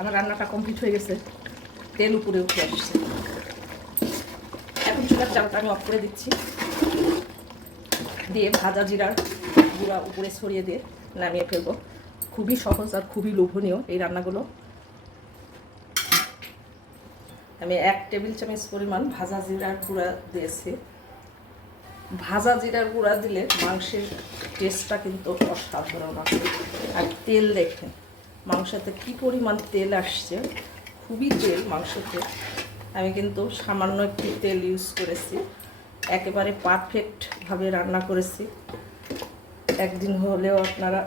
আমার রান্নাটা কমপ্লিট হয়ে গেছে। তেল উপরে উঠে আসছে। এখন চুলার চালটা আমি অফ করে দিচ্ছি। দিয়ে ভাজা জিরার গুঁড়া উপরে ছড়িয়ে দিয়ে নামিয়ে ফেলব। খুবই সহজ আর খুবই লোভনীয় এই রান্নাগুলো। আমি এক টেবিল চামচ পরিমাণ ভাজা জিরার গুঁড়া দিয়েছি। ভাজা জিরার গুঁড়া দিলে মাংসের টেস্টটা কিন্তু অসাধারণ আছে। আর তেল দেখেন মাংসতে কি পরিমাণ তেল আসছে? খুবই তেল মাংসতে। আমি কিন্তু সামান্য একটু তেল ইউজ করেছি। একেবারে পারফেক্টভাবে রান্না করেছি। একদিন হলেও আপনারা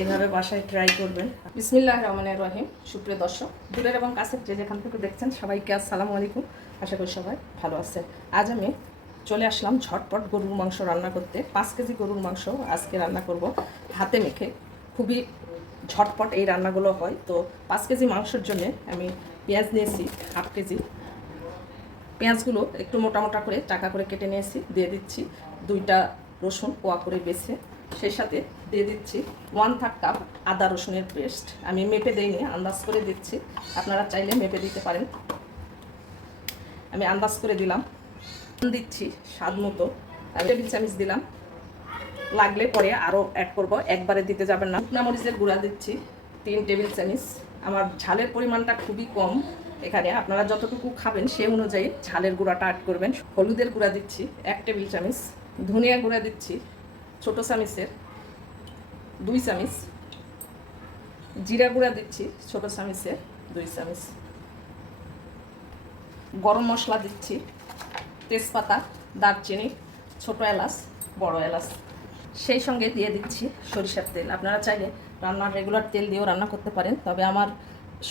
এইভাবে বাসায় ট্রাই করবেন। বিসমিল্লাহ রহমানের রহিম। সুপ্রিয় দর্শক, দূরের এবং কাছের যে যেখান থেকে দেখছেন সবাইকে আসসালামু আলাইকুম। আশা করি সবাই ভালো আছেন। আজ আমি চলে আসলাম ঝটপট গরুর মাংস রান্না করতে। পাঁচ কেজি গরুর মাংস আজকে রান্না করব। হাতে মেখে খুবই ঝটপট এই রান্নাগুলো হয়। তো পাঁচ কেজি মাংসের জন্য আমি পেঁয়াজ নিয়েছি, হাফ কেজি। পেঁয়াজগুলো একটু মোটা মোটা করে টাকা করে কেটে নিয়েছি, দিয়ে দিচ্ছি দুইটা রসুন কোয়া করে বেছে। সেই সাথে দিয়ে দিচ্ছি ওয়ান থার্ড কাপ আদা রসুনের পেস্ট আমি মেপে দিইনি, আন্দাজ করে দিচ্ছি। আপনারা চাইলে মেপে দিতে পারেন। আমি আন্দাজ করে দিলাম। দিচ্ছি স্বাদ মতো। টেবিল চামচ দিলাম। লাগলে পরে আরও অ্যাড করব। একবারে দিতে যাবেন না। শুকনা মরিচের গুঁড়া দিচ্ছি, তিন টেবিল চামচ। আমার ঝালের পরিমাণটা খুবই কম এখানে। আপনারা যতটুকু খাবেন সে অনুযায়ী ঝালের গুঁড়াটা অ্যাড করবেন। হলুদের গুঁড়া দিচ্ছি, এক টেবিল চামচ। ধনিয়া গুঁড়া দিচ্ছি, ছোটো চামিচের। দুই চামিচ। জিরা গুঁড়া দিচ্ছি, ছোটো চামিচের। দুই চামিচ। গরম মশলা দিচ্ছি, তেজপাতা, দারচিনি, ছোটো এলাচ, বড় এলাচ। সেই সঙ্গে দিয়ে দিচ্ছি সরিষার তেল। আপনারা চাইলে রান্নার রেগুলার তেল দিয়েও রান্না করতে পারেন, তবে আমার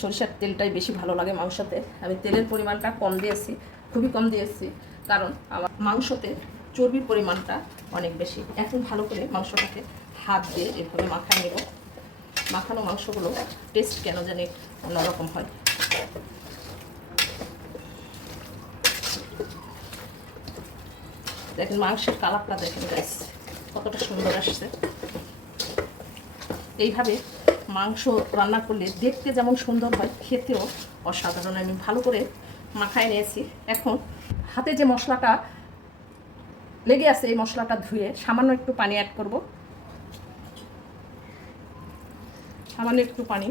সরিষার তেলটাই বেশি ভালো লাগে মাংসতে। আমি তেলের পরিমাণটা কম দিয়েছি, খুবই কম দিয়েছি, কারণ আমার মাংসতে চর্বির পরিমাণটা অনেক বেশি। এখন ভালো করে মাংসটাকে হাত দিয়ে এভাবে মাখায় নেব। মাখানো মাংসগুলো টেস্ট কেন জানি অন্যরকম হয়। দেখেন মাংসের কালারটা দেখেন গাইস কতটা সুন্দর আসছে। এইভাবে মাংস রান্না করলে দেখতে যেমন সুন্দর হয়, খেতেও অসাধারণ। আমি ভালো করে মাখায় নিয়েছি। এখন হাতে যে মশলাটা লেগে আছে, এই মশলাটা ধুয়ে সামান্য একটু পানি অ্যাড করব। সামান্য একটু পানি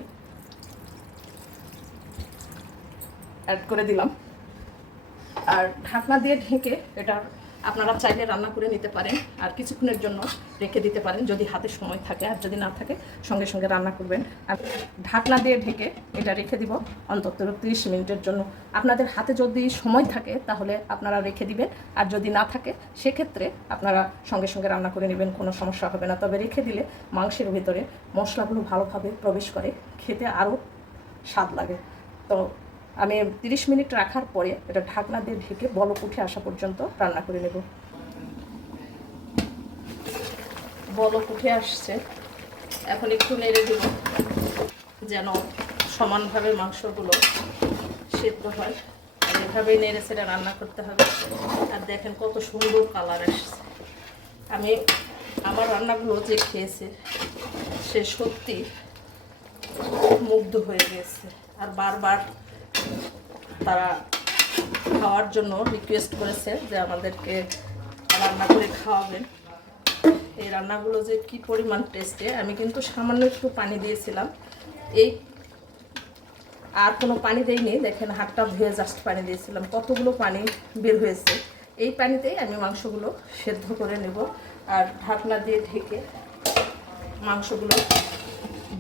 অ্যাড করে দিলাম। আর ঢাকনা দিয়ে ঢেকে এটা আপনারা চাইলে রান্না করে নিতে পারেন আর কিছুক্ষণের জন্য রেখে দিতে পারেন যদি হাতে সময় থাকে আর যদি না থাকে সঙ্গে সঙ্গে রান্না করবেন। আর ঢাকনা দিয়ে ঢেকে এটা রেখে দিব অন্তত তিরিশ মিনিটের জন্য। আপনাদের হাতে যদি সময় থাকে তাহলে আপনারা রেখে দিবেন। আর যদি না থাকে সেক্ষেত্রে আপনারা সঙ্গে সঙ্গে রান্না করে নেবেন, কোনো সমস্যা হবে না। তবে রেখে দিলে মাংসের ভিতরে মশলাগুলো ভালোভাবে প্রবেশ করে, খেতে আরও স্বাদ লাগে। তো আমি তিরিশ মিনিট রাখার পরে এটা ঢাকনা দিয়ে ঢেকে বলক উঠে আসা পর্যন্ত রান্না করে নেব। বলক উঠে আসছে। এখন একটু নেড়ে দেব, যেন সমানভাবে মাংসগুলো সেদ্ধ হয়। আর এভাবেই নেড়ে সেটা রান্না করতে হবে। আর দেখেন কত সুন্দর কালার আসছে। আমি আমার রান্নাগুলো যে খেয়েছে, সে সত্যি মুগ্ধ হয়ে গেছে। আর বারবার তারা খাওয়ার জন্য রিকোয়েস্ট করেছে যে আমাদেরকে রান্না করে খাওয়াবেন। এই রান্নাগুলো যে কি পরিমাণ টেস্টে আমি কিন্তু সামান্য একটু পানি দিয়েছিলাম। এই আর কোনো পানি দেইনি, দেখেন হাতটা ধুয়ে জাস্ট পানি দিয়েছিলাম। কতগুলো পানি বের হয়েছে। এই পানিতেই আমি মাংসগুলো সেদ্ধ করে নেব আর ঢাকনা দিয়ে ঢেকে মাংসগুলো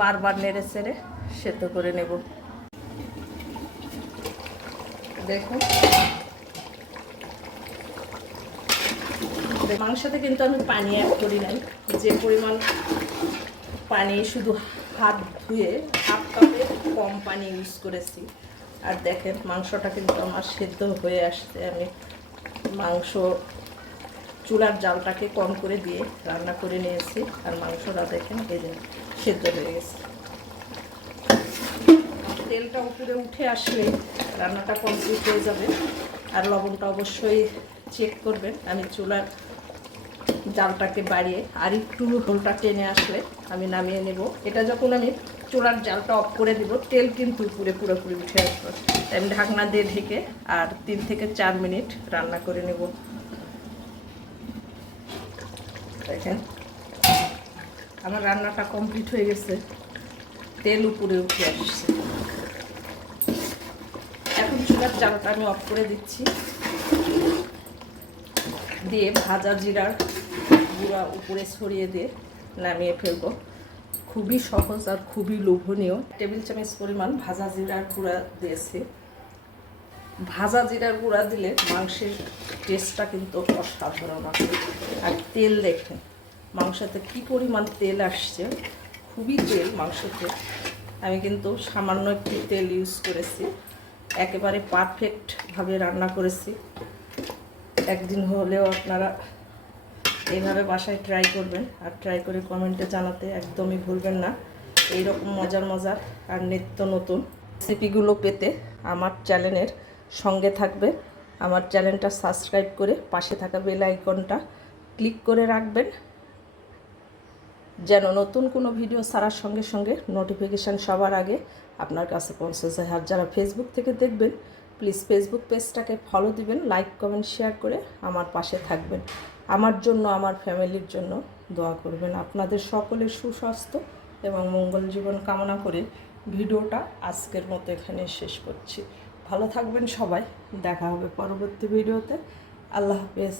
বারবার নেড়ে চেড়ে সেদ্ধ করে নেব। দেখুন মাংসতে কিন্তু আমি পানি অ্যাড করি নাই। যে পরিমাণ পানি শুধু হাত ধুয়ে হাফ কাপে কম পানি ইউজ করেছি। আর দেখেন মাংসটা কিন্তু আমার সেদ্ধ হয়ে আসছে। আমি মাংস চুলার জালটাকে কম করে দিয়ে রান্না করে নিয়েছি। আর মাংসটা দেখেন এই সেদ্ধ হয়ে গেছে। তেলটা উপরে উঠে আসলে রান্নাটা কমপ্লিট হয়ে যাবে। আর লবণটা অবশ্যই চেক করবেন। আমি চুলার জালটাকে বাড়িয়ে আর একটু হোলটা টেনে আসলে আমি নামিয়ে নেব। এটা যখন আমি চুলার জালটা অফ করে দিব, তেল কিন্তু পুরে পুরোপুরি উঠে আসবে। আমি ঢাকনা দিয়ে ঢেকে আর তিন থেকে চার মিনিট রান্না করে নেব। দেখেন, আমার রান্নাটা কমপ্লিট হয়ে গেছে। তেল উপরে উঠে আসছে। চুলার জালটা আমি অফ করে দিচ্ছি। দিয়ে ভাজা জিরার গুঁড়া উপরে ছড়িয়ে দিয়ে নামিয়ে ফেলব। খুবই সহজ আর খুবই লোভনীয়। টেবিল চামচ পরিমাণ ভাজা জিরার গুঁড়া দিয়েছি। ভাজা জিরার গুঁড়া দিলে মাংসের টেস্টটা কিন্তু অসাধারণ আসে আর তেল দেখেন, মাংসতে কি পরিমাণ তেল আসছে। খুবই তেল মাংসতে। আমি কিন্তু সামান্য একটু তেল ইউজ করেছি। একেবারে পারফেক্টভাবে রান্না করেছি। একদিন হলেও আপনারা এইভাবে বাসায় ট্রাই করবেন আর ট্রাই করে কমেন্টে জানাতে একদমই ভুলবেন না। এই রকম মজার মজার আর নিত্য নতুন রেসিপিগুলো পেতে আমার চ্যানেলের সঙ্গে থাকবে। আমার চ্যানেলটা সাবস্ক্রাইব করে পাশে থাকা বেল আইকনটা ক্লিক করে রাখবেন। যেন নতুন কোনো ভিডিও ছাড়ার সঙ্গে সঙ্গে নোটিফিকেশান সবার আগে আপনার কাছে পৌঁছে যায়। আর যারা ফেসবুক থেকে দেখবেন প্লিজ ফেসবুক পেজটাকে ফলো দিবেন লাইক কমেন্ট শেয়ার করে আমার পাশে থাকবেন। আমার জন্য, আমার ফ্যামিলির জন্য দোয়া করবেন। আপনাদের সকলের সুস্বাস্থ্য এবং মঙ্গল জীবন কামনা করে ভিডিওটা আজকের মতো এখানে শেষ করছি। ভালো থাকবেন সবাই। দেখা হবে পরবর্তী ভিডিওতে। আল্লাহ হাফেজ।